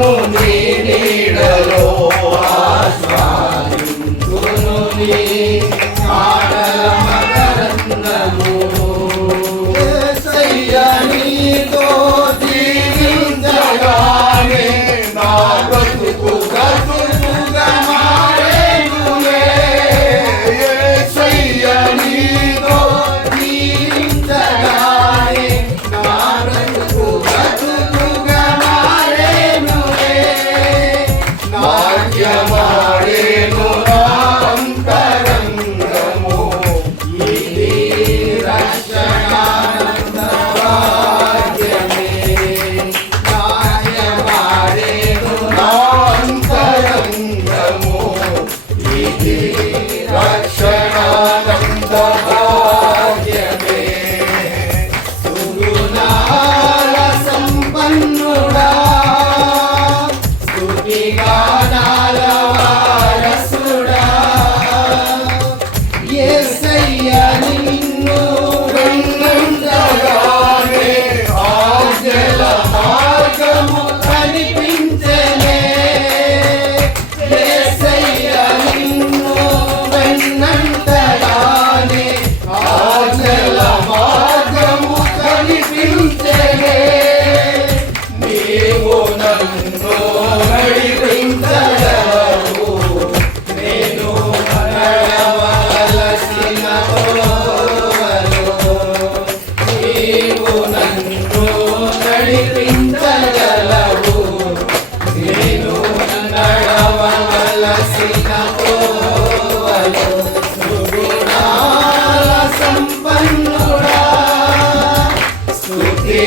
মনে amores.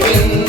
saving